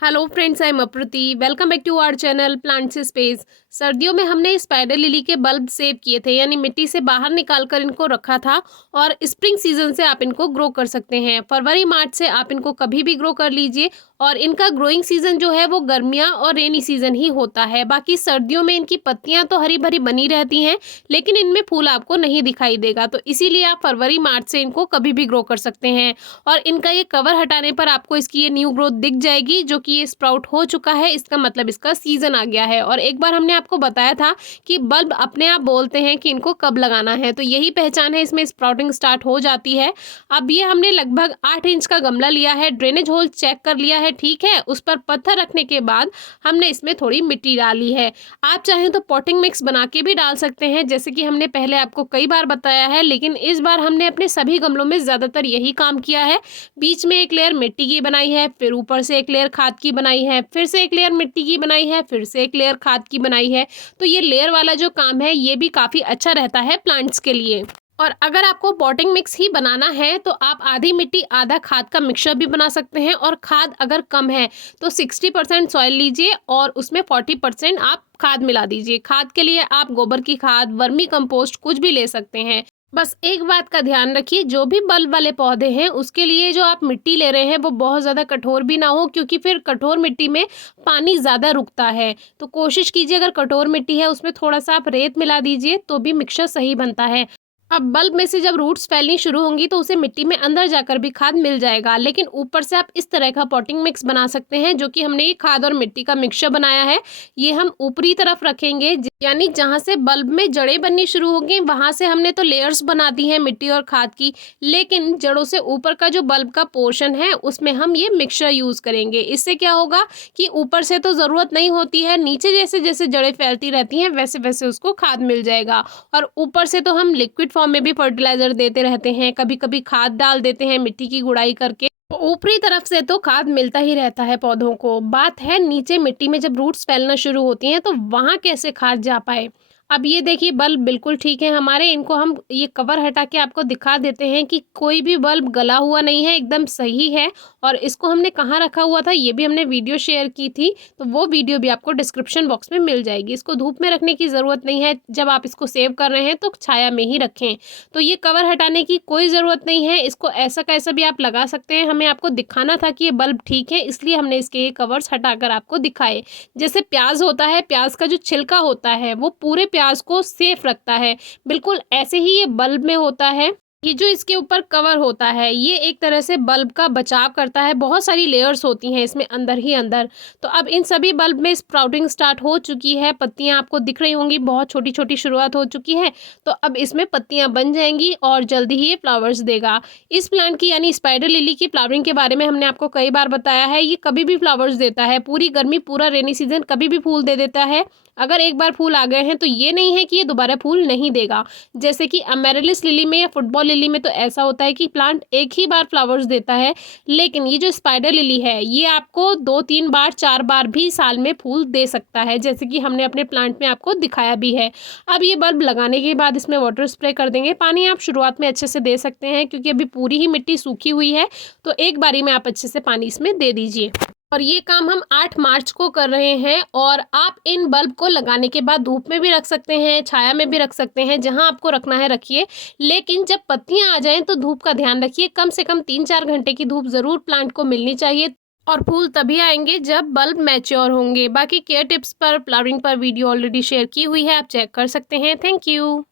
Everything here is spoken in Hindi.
Hello friends, I am Aprati. Welcome back to our channel plants space. सर्दियों में हमने स्पाइडर लिली के बल्ब सेव किए थे, यानी मिट्टी से बाहर निकाल कर इनको रखा था। और स्प्रिंग सीजन से आप इनको ग्रो कर सकते हैं। फरवरी मार्च से आप इनको कभी भी ग्रो कर लीजिए। और इनका ग्रोइंग सीजन जो है वो गर्मियाँ और रेनी सीजन ही होता है। बाकी सर्दियों में इनकी पत्तियाँ तो हरी भरी बनी रहती हैं, लेकिन इनमें फूल आपको नहीं दिखाई देगा। तो इसीलिए आप फरवरी मार्च से इनको कभी भी ग्रो कर सकते हैं। और इनका ये कवर हटाने पर आपको इसकी ये न्यू ग्रोथ दिख जाएगी, जो कि ये स्प्राउट हो चुका है। इसका मतलब इसका सीजन आ गया है। और एक बार हमने आपको बताया था कि बल्ब अपने आप बोलते हैं कि इनको कब लगाना है, तो यही पहचान है, इसमें स्प्राउटिंग स्टार्ट हो जाती है। अब ये हमने लगभग 8 इंच का गमला लिया है, ड्रेनेज होल चेक कर लिया है, ठीक है। उस पर पत्थर रखने के बाद हमने इसमें थोड़ी मिट्टी डाली है। आप चाहें तो पॉटिंग मिक्स बना के भी डाल सकते हैं, जैसे कि हमने पहले आपको कई बार बताया है, लेकिन इस बार हमने अपने सभी गमलों में ज़्यादातर यही काम किया है। बीच में एक लेयर मिट्टी की बनाई है, फिर ऊपर से एक लेयर खाद की बनाई है, फिर से एक लेयर मिट्टी की बनाई है, फिर से एक लेयर खाद की बनाई है। तो ये लेयर वाला जो काम है ये भी काफ़ी अच्छा रहता है प्लांट्स के लिए। और अगर आपको पॉटिंग मिक्स ही बनाना है तो आप आधी मिट्टी आधा खाद का मिक्सचर भी बना सकते हैं। और खाद अगर कम है तो 60% सॉइल लीजिए और उसमें 40% आप खाद मिला दीजिए। खाद के लिए आप गोबर की खाद, वर्मी कंपोस्ट कुछ भी ले सकते हैं। बस एक बात का ध्यान रखिए, जो भी बल्ब वाले पौधे हैं उसके लिए जो आप मिट्टी ले रहे हैं वो बहुत ज़्यादा कठोर भी ना हो, क्योंकि फिर कठोर मिट्टी में पानी ज़्यादा रुकता है। तो कोशिश कीजिए, अगर कठोर मिट्टी है उसमें थोड़ा सा आप रेत मिला दीजिए तो भी मिक्सचर सही बनता है। अब बल्ब में से जब रूट्स फैलनी शुरू होंगी तो उसे मिट्टी में अंदर जाकर भी खाद मिल जाएगा। लेकिन ऊपर से आप इस तरह का पॉटिंग मिक्स बना सकते हैं, जो कि हमने ये खाद और मिट्टी का मिक्सचर बनाया है। ये हम ऊपरी तरफ रखेंगे, यानी जहाँ से बल्ब में जड़ें बननी शुरू होंगी वहाँ से हमने तो लेयर्स बना दी हैं मिट्टी और खाद की, लेकिन जड़ों से ऊपर का जो बल्ब का पोर्शन है उसमें हम ये मिक्सचर यूज़ करेंगे। इससे क्या होगा कि ऊपर से तो ज़रूरत नहीं होती है, नीचे जैसे जैसे जड़ें फैलती रहती हैं वैसे वैसे उसको खाद मिल जाएगा। और ऊपर से तो हम लिक्विड फॉर्म में भी फर्टिलाइजर देते रहते हैं, कभी कभी खाद डाल देते हैं मिट्टी की गुड़ाई करके। तो ऊपरी तरफ से तो खाद मिलता ही रहता है पौधों को। बात है नीचे मिट्टी में जब रूट्स फैलना शुरू होती हैं तो वहाँ कैसे खाद जा पाए। अब ये देखिए बल्ब बिल्कुल ठीक है हमारे। इनको हम ये कवर हटा के आपको दिखा देते हैं कि कोई भी बल्ब गला हुआ नहीं है, एकदम सही है। और इसको हमने कहाँ रखा हुआ था ये भी हमने वीडियो शेयर की थी, तो वो वीडियो भी आपको डिस्क्रिप्शन बॉक्स में मिल जाएगी। इसको धूप में रखने की ज़रूरत नहीं है, जब आप इसको सेव कर रहे हैं तो छाया में ही रखें। तो ये कवर हटाने की कोई ज़रूरत नहीं है, इसको ऐसा कैसा भी आप लगा सकते हैं। हमें आपको दिखाना था कि ये बल्ब ठीक है, इसलिए हमने इसके ये कवर्स हटाकर आपको दिखाए। जैसे प्याज होता है, प्याज का जो छिलका होता है वो पूरे प्याज को सेफ रखता है, बिल्कुल ऐसे ही ये बल्ब में होता है। ये जो इसके ऊपर कवर होता है ये एक तरह से बल्ब का बचाव करता है। बहुत सारी लेयर्स होती हैं इसमें अंदर ही अंदर। तो अब इन सभी बल्ब में स्प्राउटिंग स्टार्ट हो चुकी है, पत्तियां आपको दिख रही होंगी, बहुत छोटी छोटी शुरुआत हो चुकी है। तो अब इसमें पत्तियां बन जाएंगी और जल्दी ही ये फ्लावर्स देगा। इस प्लांट की यानी स्पाइडर लिली की फ्लावरिंग के बारे में हमने आपको कई बार बताया है। ये कभी भी फ्लावर्स देता है, पूरी गर्मी पूरा रेनी सीजन कभी भी फूल दे देता है। अगर एक बार फूल आ गए हैं तो ये नहीं है कि ये दोबारा फूल नहीं देगा। जैसे कि अमेरिलिस लिली में या फुटबॉल लिली में तो ऐसा होता है कि प्लांट एक ही बार फ्लावर्स देता है, लेकिन ये जो स्पाइडर लिली है ये आपको 2-3 बार 4 बार भी साल में फूल दे सकता है, जैसे कि हमने अपने प्लांट में आपको दिखाया भी है। अब ये बल्ब लगाने के बाद इसमें वाटर स्प्रे कर देंगे। पानी आप शुरुआत में अच्छे से दे सकते हैं, क्योंकि अभी पूरी ही मिट्टी सूखी हुई है, तो एक बारी में आप अच्छे से पानी इसमें दे दीजिए। और ये काम हम 8 मार्च को कर रहे हैं। और आप इन बल्ब को लगाने के बाद धूप में भी रख सकते हैं, छाया में भी रख सकते हैं, जहां आपको रखना है रखिए। लेकिन जब पत्तियां आ जाएं तो धूप का ध्यान रखिए, कम से कम 3-4 घंटे की धूप ज़रूर प्लांट को मिलनी चाहिए। और फूल तभी आएंगे जब बल्ब मैच्योर होंगे। बाकी केयर टिप्स पर, फ्लावरिंग पर वीडियो ऑलरेडी शेयर की हुई है, आप चेक कर सकते हैं। Thank you.